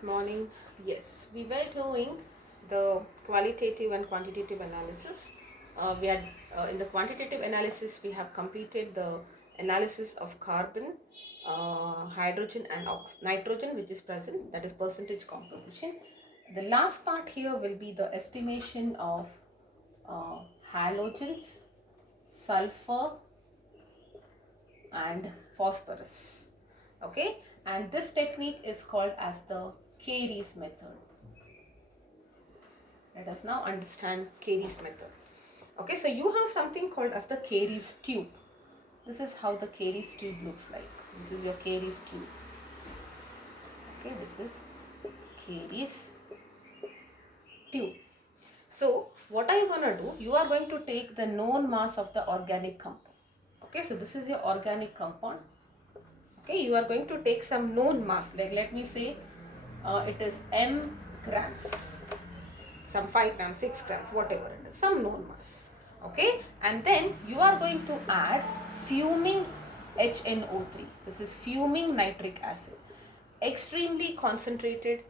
Good morning. Yes, we were doing the qualitative and quantitative analysis. We had in the quantitative analysis we have completed the analysis of carbon, hydrogen and nitrogen which is present, that is percentage composition. The last part here will be the estimation of halogens, sulfur and phosphorus. Okay, and this technique is called as the Carey's method. Let us now understand Carey's method. Okay, so you have something called as the Carey's tube. This is how the Carey's tube looks like. This is your Carey's tube. Okay, this is Carey's tube. So what are you going to do? You are going to take the known mass of the organic compound. Okay, so this is your organic compound. Okay, you are going to take some known mass, like let me say it is m grams, some 5 grams, 6 grams, whatever it is, some known mass. Okay, and then you are going to add fuming HNO3. This is fuming nitric acid, extremely concentrated,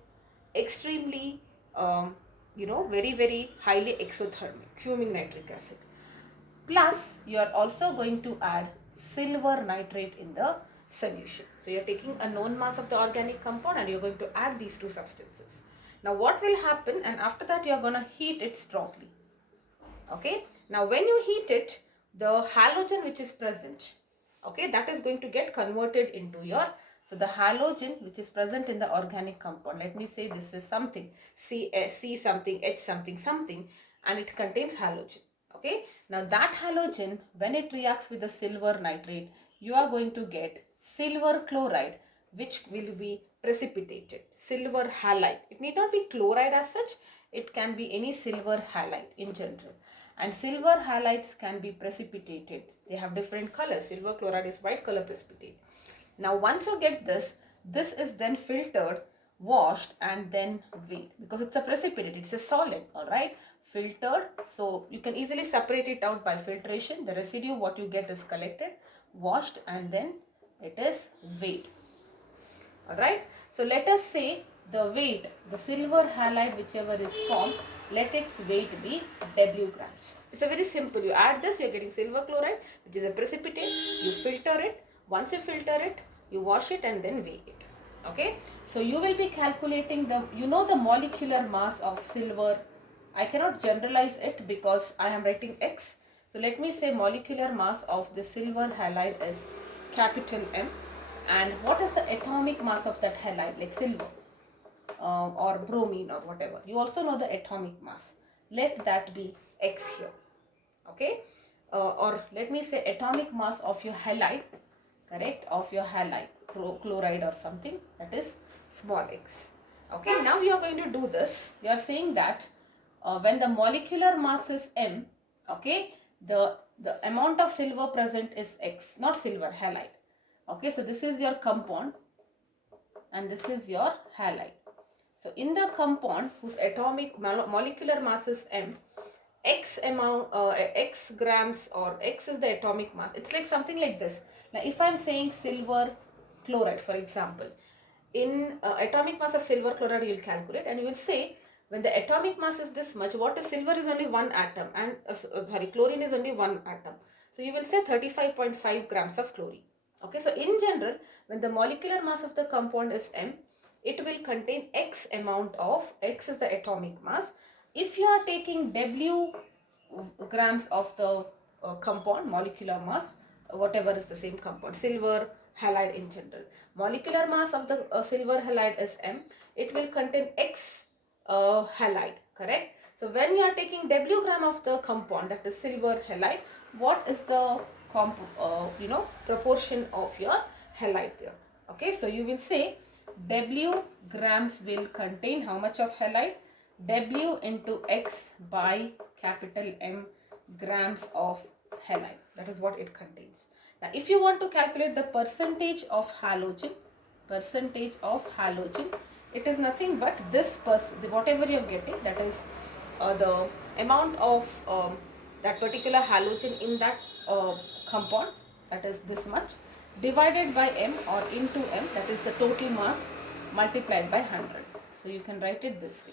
extremely very highly exothermic fuming nitric acid. Plus you are also going to add silver nitrate in the solution. So you are taking a known mass of the organic compound and you are going to add these two substances. Now what will happen, and after that you are going to heat it strongly. Okay, now when you heat it, the halogen which is present, okay, that is going to get converted into your, so the halogen which is present in the organic compound, let me say this is something C something H something something, and it contains halogen. Okay, now that halogen, when it reacts with the silver nitrate, you are going to get silver chloride which will be precipitated, silver halide. It need not be chloride as such, it can be any silver halide in general. And silver halides can be precipitated. They have different colors. Silver chloride is white color precipitate. Now once you get this, this is then filtered, washed and then weighed, because it's a precipitate, it's a solid, alright, filtered. So you can easily separate it out by filtration. The residue what you get is collected, washed and then it is weighed. Alright, so let us say the weight, the silver halide whichever is formed, let its weight be W grams. It's a very simple. You add this, you are getting silver chloride which is a precipitate. You filter it. Once you filter it, you wash it and then weigh it. Okay, so you will be calculating the, the molecular mass of silver. I cannot generalize it because I am writing X. So let me say molecular mass of the silver halide is capital M. And what is the atomic mass of that halide, like silver or bromine or whatever? You also know the atomic mass. Let that be X here. Okay, or let me say atomic mass of your halide, correct, of your halide, chloride or something, that is small x. Okay, now we are going to do this. We are saying that when the molecular mass is M, okay, the amount of silver present is X, not silver, halide. Okay, so this is your compound and this is your halide. So in the compound whose atomic molecular mass is M, X amount, X grams, or X is the atomic mass. It's like something like this. Now if I'm saying silver chloride, for example, in atomic mass of silver chloride you will calculate and you will say when the atomic mass is this much, what is silver is only one atom and chlorine is only one atom. So you will say 35.5 grams of chlorine. Okay, so in general, when the molecular mass of the compound is M, it will contain X amount of, X is the atomic mass. If you are taking W grams of the compound, molecular mass, whatever is the same compound, silver halide in general, molecular mass of the silver halide is M, it will contain X halide, correct? So when you are taking W gram of the compound, that is silver halide, what is the proportion of your halide there? Okay, so you will say W grams will contain how much of halide? W into X by capital M grams of halide. That is what it contains. Now if you want to calculate the percentage of halogen, it is nothing but this whatever you are getting, that is the amount of that particular halogen in that compound, that is this much, divided by M or into M, that is the total mass, multiplied by 100. So you can write it this way.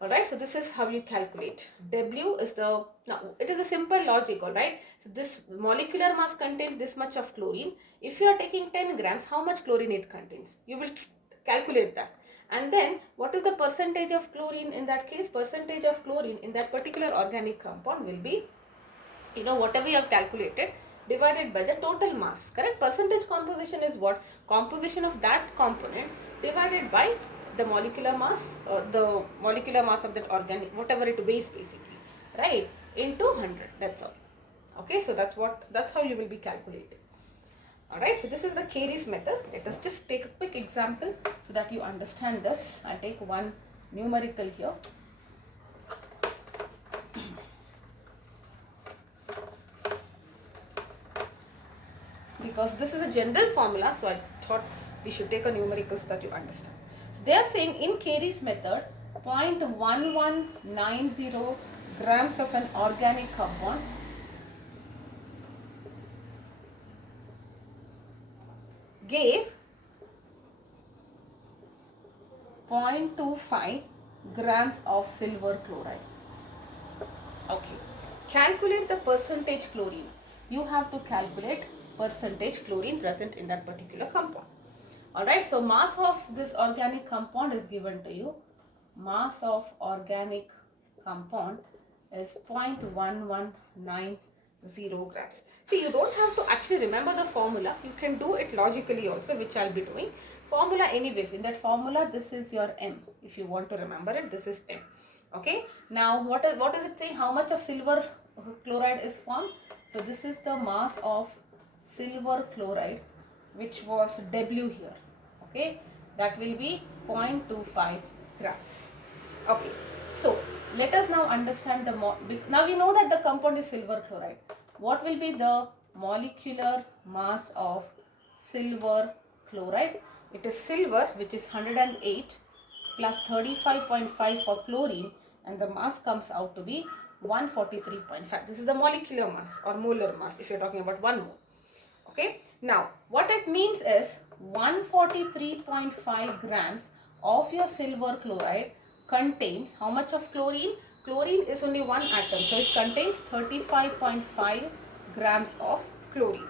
Alright, so this is how you calculate. W is the, now it is a simple logic, alright. So this molecular mass contains this much of chlorine. If you are taking 10 grams, how much chlorine it contains? You will calculate that. And then what is the percentage of chlorine in that case? Percentage of chlorine in that particular organic compound will be, you know, whatever you have calculated divided by the total mass, correct? Percentage composition is what? Composition of that component divided by the molecular mass of that organic, whatever it weighs basically, right, into 100. That's all. Okay, so that's how you will be calculating. Alright, so this is the Carey's method. Let us just take a quick example so that you understand this. I'll take one numerical here. Because this is a general formula, so I thought we should take a numerical so that you understand. So they are saying in Carey's method, 0.1190 grams of an organic compound gave 0.25 grams of silver chloride. Okay, calculate the percentage chlorine. You have to calculate percentage chlorine present in that particular compound. Alright, so mass of this organic compound is given to you. Mass of organic compound is 0.1190 grams. See, you don't have to actually remember the formula. You can do it logically also, which I'll be doing. Formula anyways, in that formula, this is your M. If you want to remember it, this is M. Okay. Now, what is it saying? How much of silver chloride is formed? So, this is the mass of silver chloride, which was W here. Okay. That will be 0.25 grams. Okay. So, let us now understand the, now we know that the compound is silver chloride. What will be the molecular mass of silver chloride? It is silver, which is 108 plus 35.5 for chlorine, and the mass comes out to be 143.5. This is the molecular mass or molar mass if you are talking about 1 mole. Okay. Now, what it means is 143.5 grams of your silver chloride contains how much of chlorine? Chlorine is only one atom, so it contains 35.5 grams of chlorine.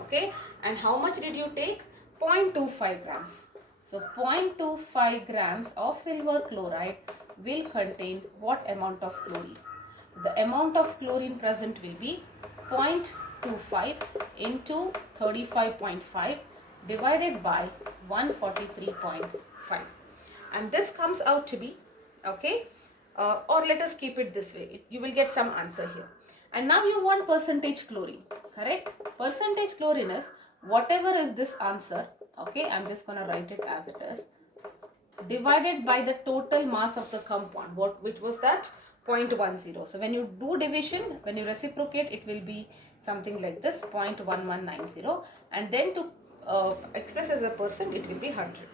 Okay, and how much did you take? 0.25 grams. So 0.25 grams of silver chloride will contain what amount of chlorine? The amount of chlorine present will be 0.25 into 35.5 divided by 143.5, and this comes out to be, okay, or let us keep it this way, you will get some answer here. And now you want percentage chlorine, correct? Percentage chlorine is whatever is this answer, okay, I'm just going to write it as it is, divided by the total mass of the compound, which was that 0.10. So when you do division, when you reciprocate, it will be something like this, 0.1190, and then to express as a percent, it will be 100.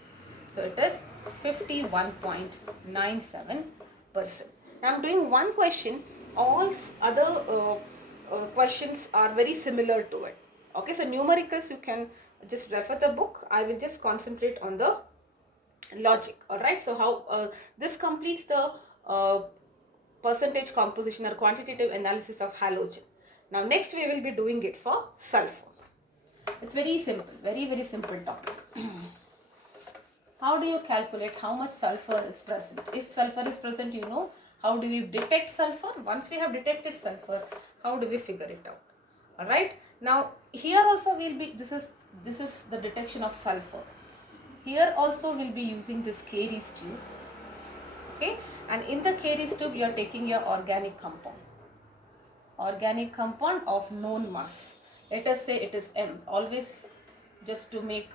So it is 51.97%. Now I'm doing one question. All other questions are very similar to it. Okay, so numericals you can just refer the book. I will just concentrate on the logic. Alright, so how this completes the percentage composition or quantitative analysis of halogen. Now next we will be doing it for sulfur. It's very simple, very simple topic. How do you calculate how much sulfur is present? If sulfur is present, you know, how do we detect sulfur? Once we have detected sulfur, how do we figure it out? Alright, now here also will be, this is the detection of sulfur. Here also we'll be using this Carey's tube. Okay, and in the Carey's tube you are taking your organic compound. Organic compound of known mass. Let us say it is M. Always, just to make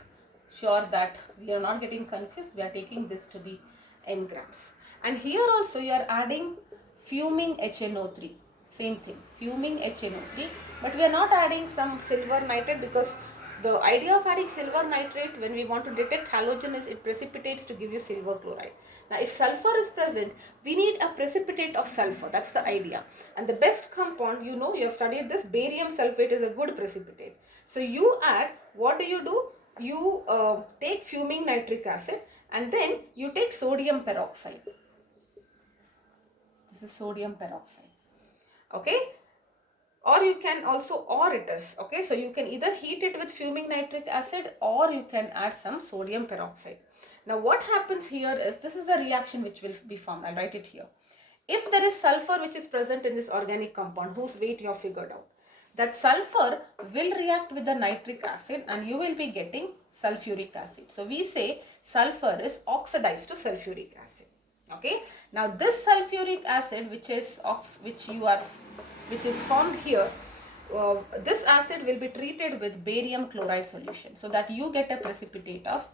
sure that we are not getting confused, we are taking this to be N grams. And here also you are adding fuming HNO3. Same thing, fuming HNO3. But we are not adding some silver nitrate, because the idea of adding silver nitrate when we want to detect halogen is it precipitates to give you silver chloride. Now if sulfur is present, we need a precipitate of sulfur. That's the idea. And the best compound, you know, you have studied this, barium sulfate is a good precipitate. So you add, what do? You take fuming nitric acid and then you take sodium peroxide. This is sodium peroxide. Okay, or you can also, or it is, okay, so you can either heat it with fuming nitric acid or you can add some sodium peroxide. Now what happens here is, this is the reaction which will be formed. I'll write it here. If there is sulfur which is present in this organic compound whose weight you have figured out, that sulfur will react with the nitric acid and you will be getting sulfuric acid. So we say sulfur is oxidized to sulfuric acid. Okay. Now this sulfuric acid which is formed here, this acid will be treated with barium chloride solution, so that you get a precipitate of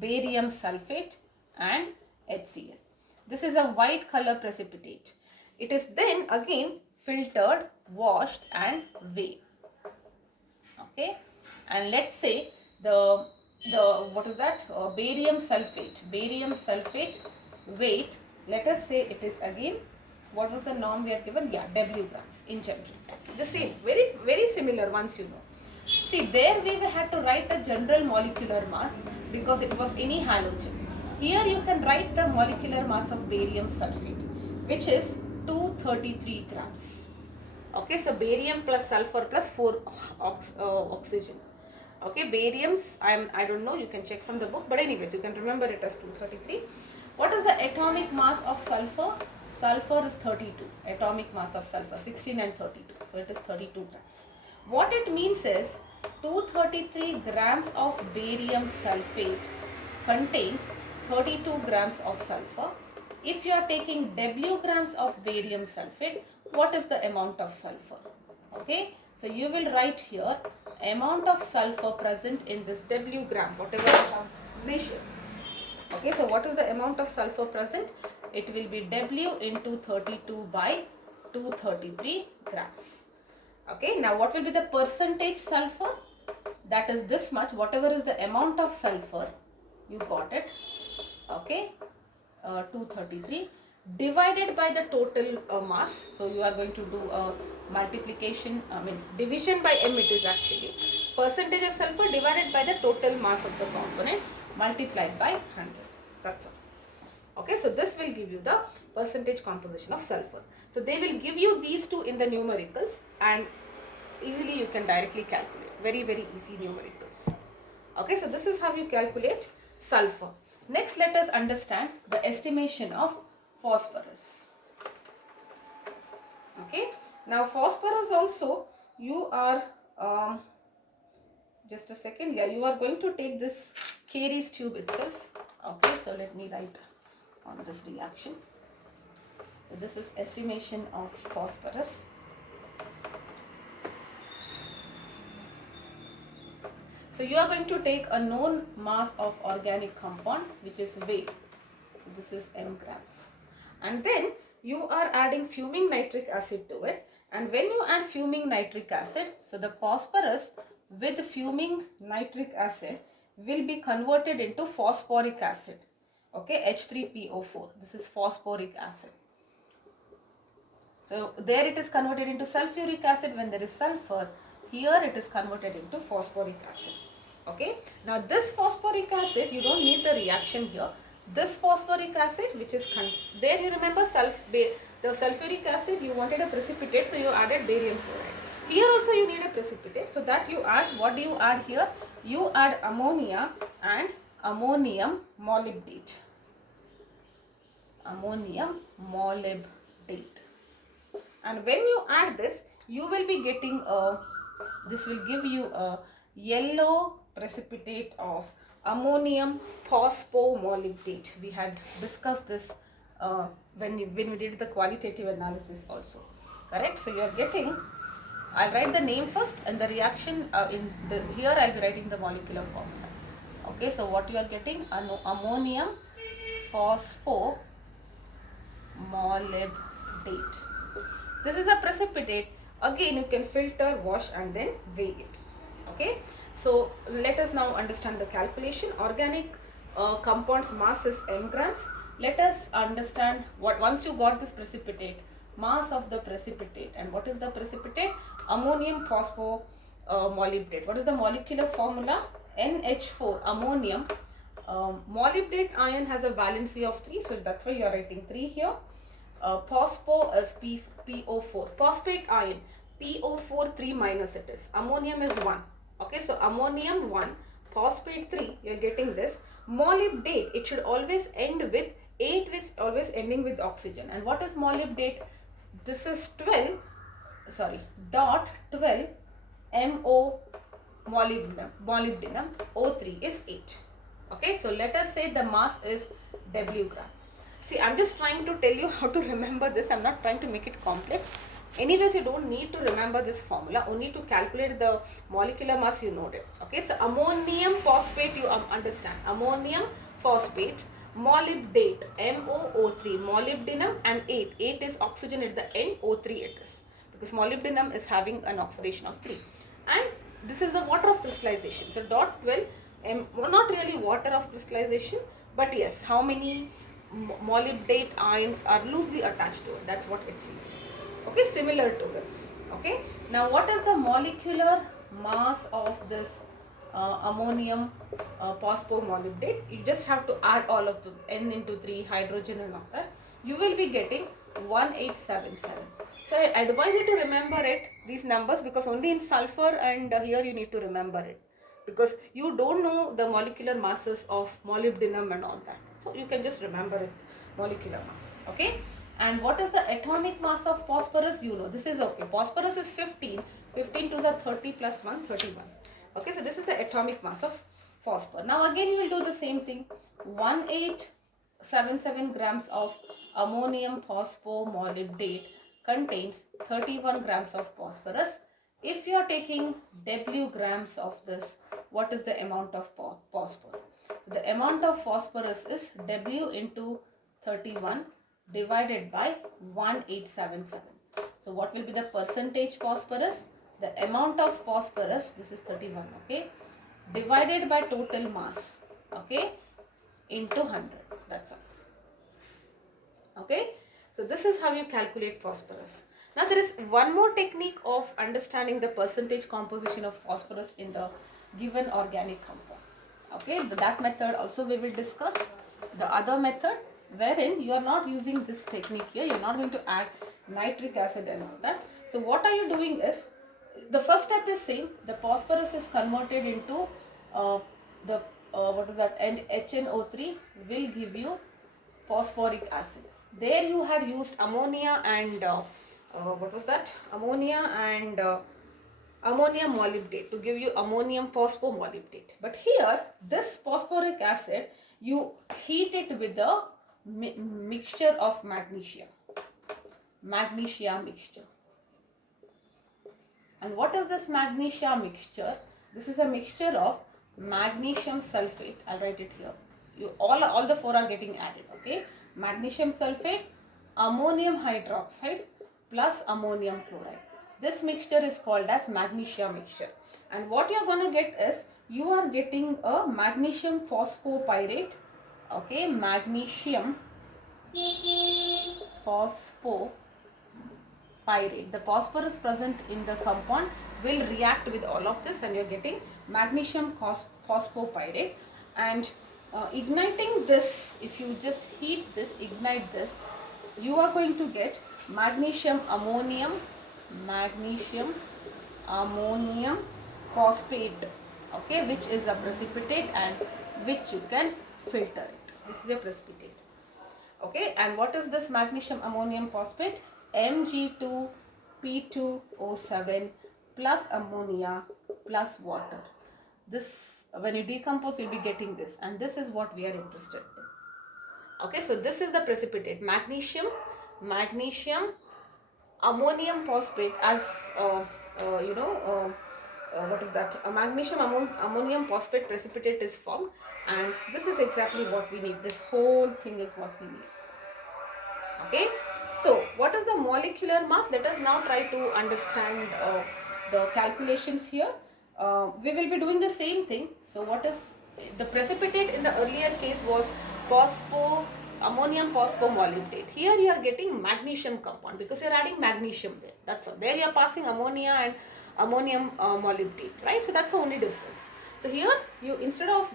barium sulfate and HCl. This is a white color precipitate. It is then again filtered, washed and weighed. Okay, and let's say the what is that, barium sulfate weight, let us say it is again, what was the norm we had given? Yeah, W grams in general. The same, very similar once you know. See, there we had to write a general molecular mass because it was any halogen. Here you can write the molecular mass of barium sulfate, which is 233 grams. Okay, so barium plus sulfur plus 4 oxygen. Okay, bariums, I don't know, you can check from the book, but anyways, you can remember it as 233. What is the atomic mass of sulfur? Sulfur is 32. Atomic mass of sulfur, 16 and 32. So it is 32 grams. What it means is 233 grams of barium sulfate contains 32 grams of sulfur. If you are taking W grams of barium sulfate, what is the amount of sulfur? Okay, so you will write here amount of sulfur present in this W grams, whatever you have measured. Okay, so what is the amount of sulfur present? It will be W into 32 by 233 grams. Okay, now what will be the percentage sulfur? That is this much, whatever is the amount of sulfur, you got it. Okay, 233 divided by the total mass. So you are going to do a multiplication, division by M it is actually. Percentage of sulfur divided by the total mass of the component multiplied by 100. That's all. Okay, so this will give you the percentage composition of sulfur. So they will give you these two in the numericals and easily you can directly calculate. Very easy numericals. Okay, so this is how you calculate sulfur. Next, let us understand the estimation of phosphorus. Okay, now phosphorus also you are, just a second, yeah, you are going to take this Carey's tube itself. Okay, so let me write on this reaction. So this is estimation of phosphorus. So you are going to take a known mass of organic compound which is weight. So this is m grams. And then you are adding fuming nitric acid to it. And when you add fuming nitric acid, so the phosphorus with fuming nitric acid will be converted into phosphoric acid. Okay, H3PO4. This is phosphoric acid. So there it is converted into sulfuric acid when there is sulfur. Here it is converted into phosphoric acid. Okay, now this phosphoric acid, you don't need the reaction here. This phosphoric acid which is there, you remember the sulfuric acid, you wanted a precipitate, so you added barium chloride. Here also you need a precipitate, so that you add, what do you add here? You add ammonia and ammonium molybdate. Ammonium molybdate. And when you add this, you will be getting this will give you a yellow precipitate of ammonium phosphomolybdate. We had discussed this when we did the qualitative analysis also. Correct? So you are getting, I'll write the name first and the reaction here I'll be writing the molecular formula. Okay, so what you are getting? Ammonium phosphomolybdate. This is a precipitate. Again, you can filter, wash and then weigh it. Okay, so let us now understand the calculation. Organic compounds mass is m grams. Let us understand what, once you got this precipitate, mass of the precipitate, and what is the precipitate? Ammonium phosphomolybdate. What is the molecular formula? NH4, ammonium Molybdate ion has a valency of 3, so that's why you are writing 3 here. Phospho is PO4. Phosphate ion, PO4 3 minus it is. Ammonium is 1. Okay, so ammonium 1, phosphate 3, you are getting this. Molybdate, it should always end with 8, is always ending with oxygen. And what is molybdate? This is 12, sorry, dot 12 MO molybdenum O3 is 8. Okay, so let us say the mass is W gram. See, I'm just trying to tell you how to remember this. I'm not trying to make it complex. Anyways, you don't need to remember this formula. Only to calculate the molecular mass, you know it. Okay, so ammonium phosphate, you understand. Ammonium phosphate, molybdate, MOO3, molybdenum, and 8. 8 is oxygen at the end, O3 it is. Because molybdenum is having an oxidation of 3. And this is the water of crystallization. So dot 12, not really water of crystallization, but yes, how many molybdate ions are loosely attached to it. That's what it says. Okay, similar to this. Okay, now what is the molecular mass of this ammonium phosphomolybdate? You just have to add all of them, N into 3, hydrogen and all that. You will be getting 1877. So I advise you to remember it, these numbers, because only in sulfur and here you need to remember it, because you don't know the molecular masses of molybdenum and all that. So you can just remember it, molecular mass. Okay. And what is the atomic mass of phosphorus? You know, this is okay. Phosphorus is 15. 15 to the 30 plus 1, 31. Okay, so this is the atomic mass of phosphor. Now again you will do the same thing. 1877 grams of ammonium phosphomolybdate contains 31 grams of phosphorus. If you are taking W grams of this, what is the amount of phosphor? The amount of phosphorus is W into 31 divided by 1877. So what will be the percentage phosphorus? The amount of phosphorus, this is 31, okay, divided by total mass, okay, into 100. That's all. Okay, so this is how you calculate phosphorus. Now there is one more technique of understanding the percentage composition of phosphorus in the given organic compound. Okay, that method also we will discuss. The other method, wherein you are not using this technique here, you are not going to add nitric acid and all that. So what are you doing is, the first step is same, the phosphorus is converted into what is that, and HNO3 will give you phosphoric acid. There you had used ammonia and what was that, ammonia and ammonium molybdate to give you ammonium phosphomolybdate. But here this phosphoric acid, you heat it with a mixture of magnesia mixture. And what is this magnesia mixture? This is a mixture of magnesium sulfate. I'll write it here. You all the four are getting added. Okay, magnesium sulfate, ammonium hydroxide plus ammonium chloride. This mixture is called as magnesia mixture. And what you are going to get is, you are getting a magnesium phosphopyrate. Okay, magnesium phosphopyrate. The phosphorus present in the compound will react with all of this, and you are getting magnesium phosphopyrate. And igniting this, if you just heat this, ignite this, you are going to get magnesium ammonium phosphate, okay, which is a precipitate and which you can filter it. This is a precipitate. Okay, and what is this magnesium ammonium phosphate? Mg2P2O7 plus ammonia plus water. This, when you decompose, you'll be getting this, and this is what we are interested in. Okay, so this is the precipitate, magnesium ammonium phosphate, as what is that, a magnesium ammonium phosphate precipitate is formed, and this is exactly what we need. This whole thing is what we need. Okay, so what is the molecular mass? Let us now try to understand the calculations here. We will be doing the same thing. So what is the precipitate? In the earlier case was ammonium phosphomolybdate. Here you are getting magnesium compound because you are adding magnesium there. That's all. There you are passing ammonia and ammonium molybdate, right? So that's the only difference. So here you, instead of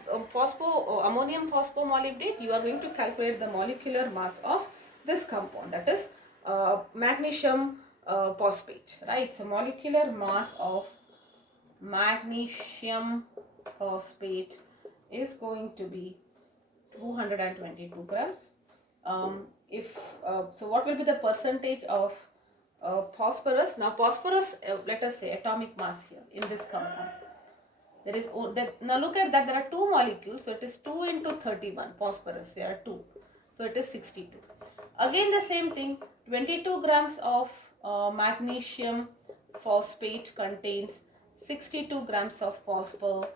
ammonium phosphomolybdate, you are going to calculate the molecular mass of this compound, that is magnesium phosphate, right? So molecular mass of magnesium phosphate is going to be 222 grams. If so, what will be the percentage of phosphorus? Now phosphorus, let us say atomic mass here in this compound. There is now look at that, there are two molecules, so it is 2 into 31 phosphorus, there are 2, so it is 62. Again the same thing, 22 grams of magnesium phosphate contains 62 grams of phosphor.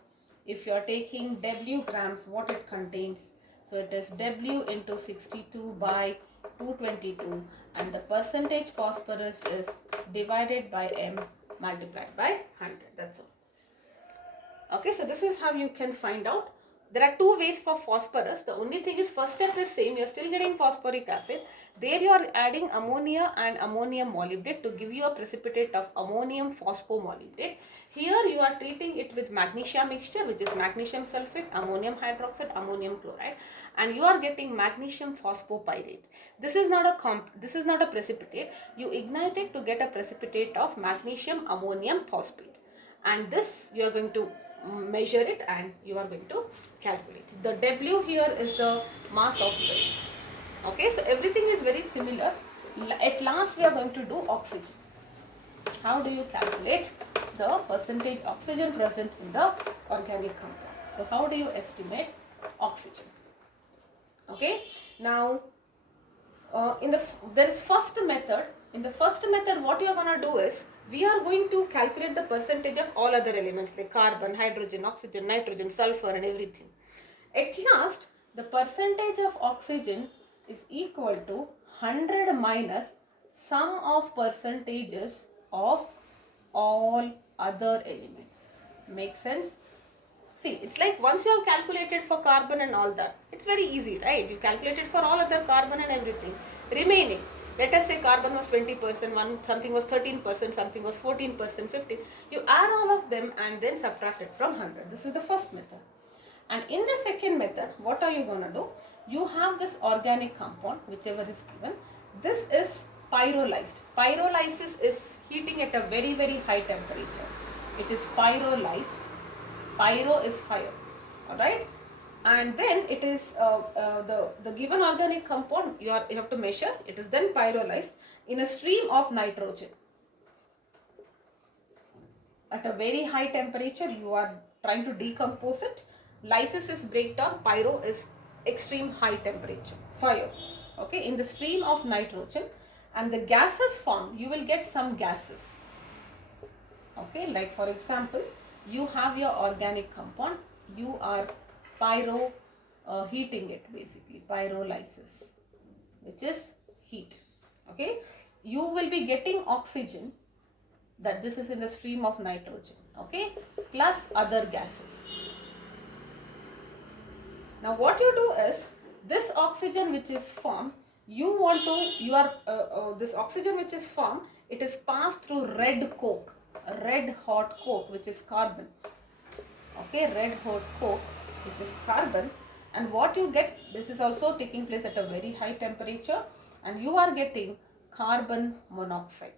If you are taking W grams, what it contains, so it is W into 62 by 222, and the percentage phosphorus is divided by M multiplied by 100, that's all. Okay, so this is how you can find out. There are two ways for phosphorus. The only thing is, first step is same, you are still getting phosphoric acid. There you are adding ammonia and ammonium molybdate to give you a precipitate of ammonium phosphomolybdate. Here you are treating it with magnesia mixture, which is magnesium sulfate, ammonium hydroxide, ammonium chloride, and you are getting magnesium phosphopyrate. This is not a precipitate. You ignite it to get a precipitate of magnesium ammonium phosphate, and this you are going to measure it and you are going to calculate. The W here is the mass of this. Okay, so everything is very similar. At last we are going to do oxygen. How do you calculate the percentage oxygen present in the organic compound? So how do you estimate oxygen? Okay, now there is first method. In the first method, what you are going to do is, we are going to calculate the percentage of all other elements like carbon, hydrogen, oxygen, nitrogen, sulfur and everything. At last, the percentage of oxygen is equal to 100 minus sum of percentages of all other elements. Make sense? See, it's like once you have calculated for carbon and all that, it's very easy, right? You calculated for all other carbon and everything. Remaining, let us say carbon was 20%, something was 13%, something was 14%, 15%. You add all of them and then subtract it from 100. This is the first method. And in the second method, what are you going to do? You have this organic compound, whichever is given. This is pyrolyzed. Pyrolysis is heating at a very, very high temperature. It is pyrolyzed. Pyro is fire. Alright? And then it is the given organic compound you have to measure. It is then pyrolyzed in a stream of nitrogen. At a very high temperature, you are trying to decompose it. Lysis is breakdown, pyro is extreme high temperature, fire. Okay, in the stream of nitrogen, and the gases formed, you will get some gases. Okay, like for example, you have your organic compound, you are heating it, basically pyrolysis, which is heat. Okay, you will be getting oxygen, that this is in the stream of nitrogen, okay, plus other gases. Now what you do is, this oxygen which is formed, this oxygen which is formed, it is passed through red hot coke, which is carbon. Okay, red hot coke, which is carbon, and what you get, this is also taking place at a very high temperature, and you are getting carbon monoxide.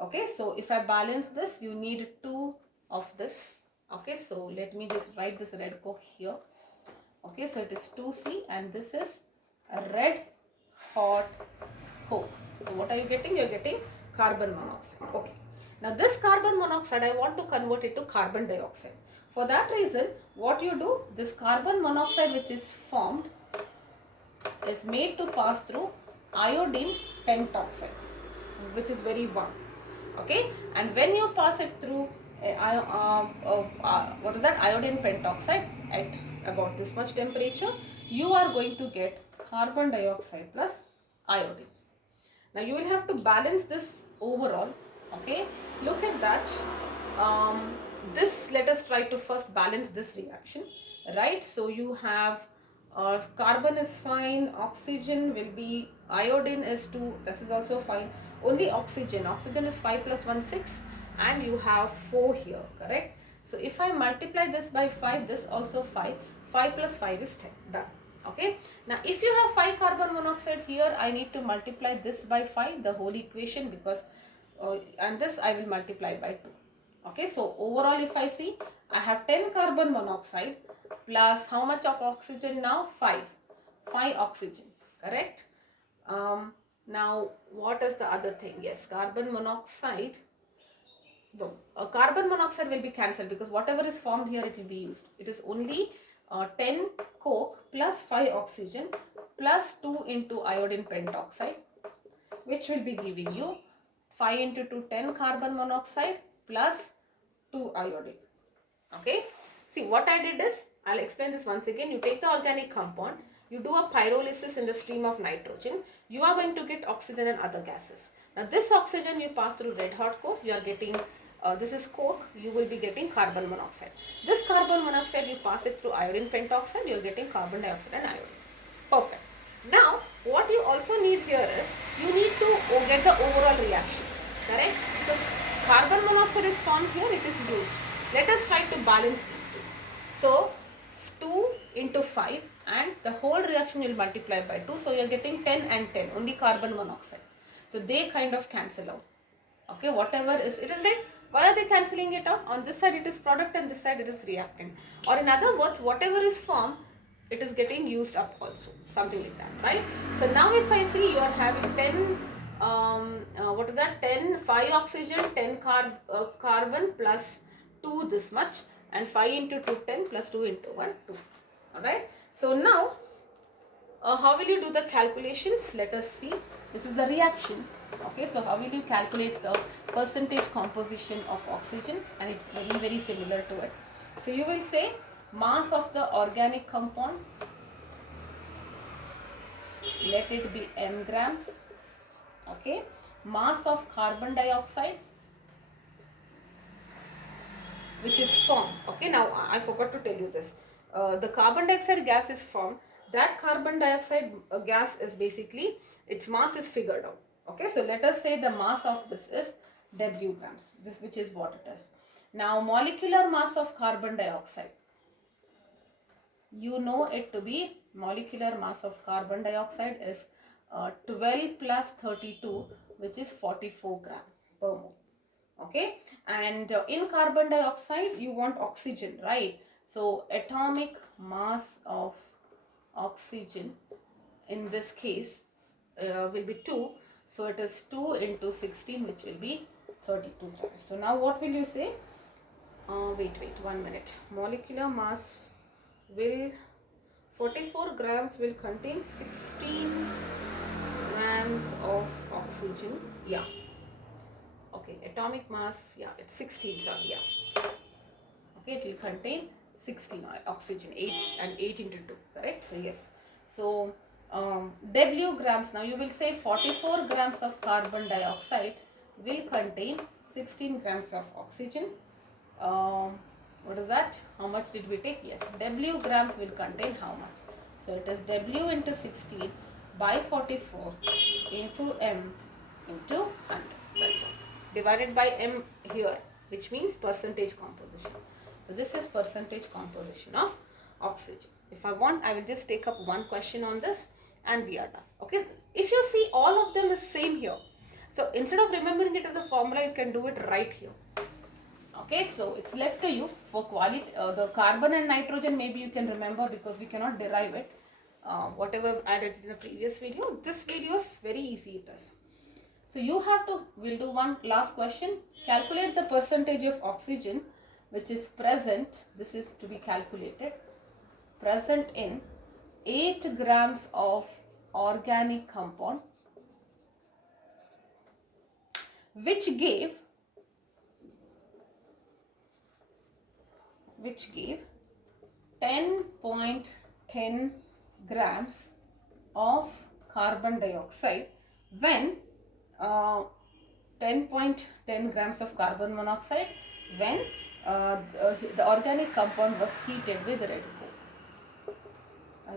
Okay, so if I balance this, you need 2 of this. Okay, so let me just write this red coke here. Okay, so it is 2C, and this is a red hot coke. So what are you getting? You are getting carbon monoxide. Okay, now this carbon monoxide, I want to convert it to carbon dioxide. For that reason, what you do, this carbon monoxide which is formed is made to pass through iodine pentoxide, which is very warm. Okay, and when you pass it through iodine pentoxide at about this much temperature, you are going to get carbon dioxide plus iodine. Now you will have to balance this overall. Okay, look at that. Let us try to first balance this reaction, right? So you have carbon is fine, oxygen will be, iodine is 2, this is also fine. Only oxygen is 5 plus 1, 6, and you have 4 here, correct? So if I multiply this by 5, this also 5. 5 plus 5 is 10. Done. Okay. Now if you have 5 carbon monoxide here, I need to multiply this by 5, the whole equation, because and this I will multiply by 2. Okay. So overall if I see, I have 10 carbon monoxide plus how much of oxygen now? 5. 5 oxygen. Correct. Now what is the other thing? Yes, carbon monoxide. No, carbon monoxide will be cancelled because whatever is formed here, it will be used. It is only 10 coke plus 5 oxygen plus 2 into iodine pentoxide, which will be giving you 5 into 2, 10 carbon monoxide plus 2 iodine. Okay. See, what I did is, I'll explain this once again. You take the organic compound, you do a pyrolysis in the stream of nitrogen, you are going to get oxygen and other gases. Now this oxygen you pass through red hot coke, you are getting, this is coke, you will be getting carbon monoxide. This carbon monoxide you pass it through iodine pentoxide, you are getting carbon dioxide and iodine. Perfect. Now what you also need here is, you need to get the overall reaction. Correct? So carbon monoxide is formed here, it is used. Let us try to balance these two. So 2 into 5 and the whole reaction will multiply by 2. So you are getting 10 and 10, only carbon monoxide. So they kind of cancel out. Okay, whatever is, it is like, why are they cancelling it out? On this side it is product and this side it is reactant. Or in other words, whatever is formed, it is getting used up also. Something like that, right? So now if I see, you are having 10, what is that? 10, 5 oxygen, 10 carbon plus 2 this much, and 5 into 2, 10 plus 2 into 1, 2. Alright. So now, how will you do the calculations? Let us see. This is the reaction. Okay, so how will you calculate the percentage composition of oxygen? And it's very, very similar to it. So you will say mass of the organic compound, let it be m grams. Okay, mass of carbon dioxide, which is formed. Okay, now I forgot to tell you this. The carbon dioxide gas is formed. That carbon dioxide gas is basically, its mass is figured out. Okay, so let us say the mass of this is W grams, this which is what it is. Now molecular mass of carbon dioxide, you know it to be, molecular mass of carbon dioxide is 12 plus 32, which is 44 gram per mole. Okay, and in carbon dioxide you want oxygen, right? So atomic mass of oxygen in this case will be 2. So it is 2 into 16, which will be 32 grams. So now what will you say? Wait 1 minute. Molecular mass will, 44 grams will contain 16 grams of oxygen. Yeah. Okay, atomic mass, yeah, it's 16, sorry, yeah. Okay, it will contain 16 oxygen, 8 and 8 into 2, correct? So yes. So W grams, now you will say 44 grams of carbon dioxide will contain 16 grams of oxygen. What is that? How much did we take? Yes, W grams will contain how much? So it is W into 16 by 44 into M into 100. That's all. Divided by M here, which means percentage composition. So this is percentage composition of oxygen. If I want, I will just take up one question on this and we are done. Okay. If you see, all of them is same here. So instead of remembering it as a formula, you can do it right here. Okay, so it's left to you for quality. The carbon and nitrogen maybe you can remember because we cannot derive it. Whatever I did in the previous video, this video is very easy it is. So you have to, we'll do one last question. Calculate the percentage of oxygen which is present, this is to be calculated, present in 8 grams of organic compound which gave 10.10 grams of carbon dioxide when 10.10 grams of carbon monoxide when the organic compound was heated with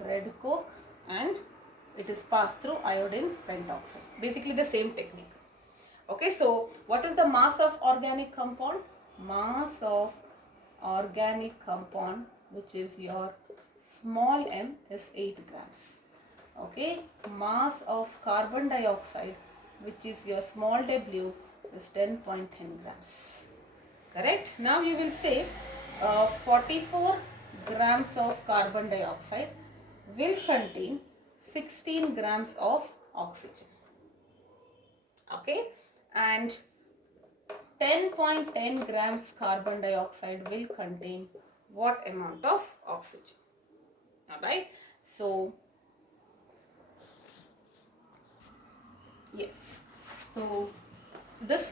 red coke and it is passed through iodine pentoxide. Basically the same technique. Okay, so what is the mass of organic compound? Mass of organic compound, which is your small m, is 8 grams. Okay, mass of carbon dioxide, which is your small w, is 10.10 grams. Correct? Now you will say 44 grams of carbon dioxide will contain 16 grams of oxygen. Okay, and 10.10 grams carbon dioxide will contain what amount of oxygen? Alright, so yes, so this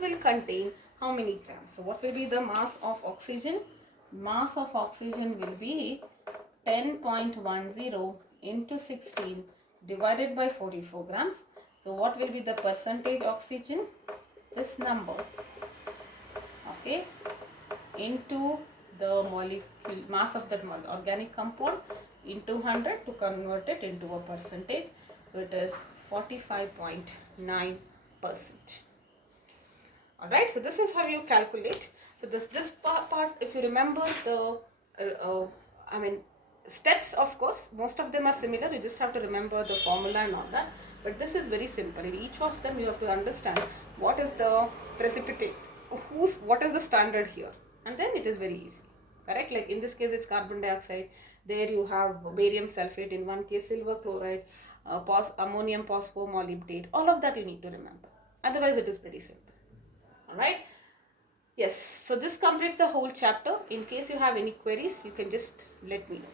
will contain how many grams? So what will be the mass of oxygen? Mass of oxygen will be 10.10 into 16 divided by 44 grams. So what will be the percentage oxygen? This number, okay, into the molecule mass of that organic compound into 100 to convert it into a percentage. So it is 45.9%. Alright, so this is how you calculate. So this part, if you remember the steps, of course most of them are similar, you just have to remember the formula and all that, but this is very simple. In each of them you have to understand what is the precipitate, what is the standard here, and then it is very easy. Correct? Like in this case it's carbon dioxide, there you have barium sulfate, in one case silver chloride, ammonium phosphomolybdate. All of that you need to remember, otherwise it is pretty simple. Alright, yes, so this completes the whole chapter. In case you have any queries, you can just let me know.